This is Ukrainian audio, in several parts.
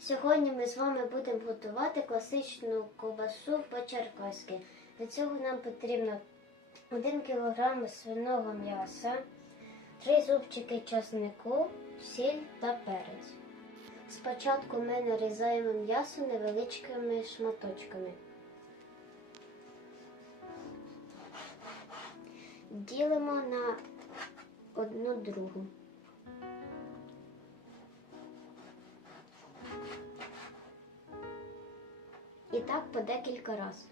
Сьогодні ми з вами будемо готувати класичну ковбасу по-черкаськи. Для цього нам потрібно 1 кг свиного м'яса, 3 зубчики часнику, сіль та перець. Спочатку ми нарізаємо м'ясо невеличкими шматочками. Ділимо на одну другу. І так по декілька разів.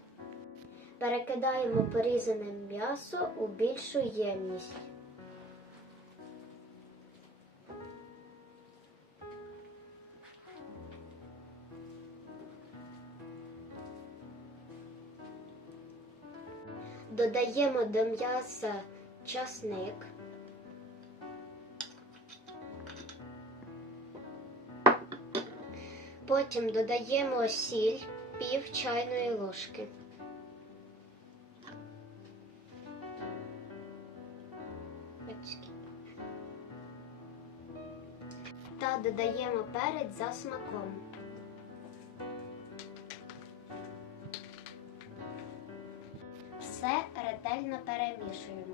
Перекидаємо порізане м'ясо у більшу ємність. Додаємо до м'яса часник. Потім додаємо сіль пів чайної ложки. Та додаємо перець за смаком. Все ретельно перемішуємо.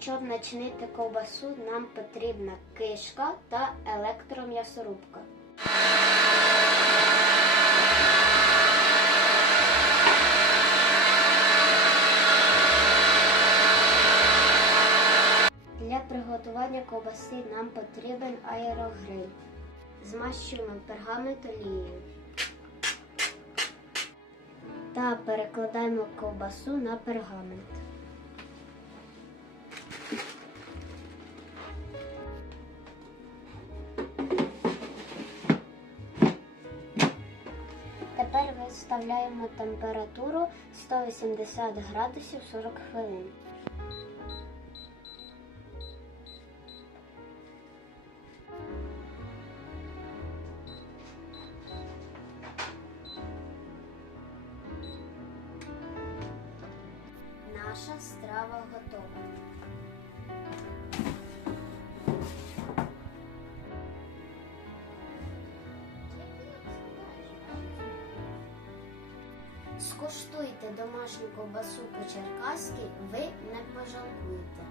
Щоб начинити ковбасу, нам потрібна кишка та електром'ясорубка. Для приготування ковбаси нам потрібен аерогриль. Змащуємо пергамент олією та перекладаємо ковбасу на пергамент. Тепер виставляємо температуру 180 градусів 40 хвилин. Наша страва готова. Скуштуйте домашню ковбасу по-черкаськи, ви не пожалкуєте.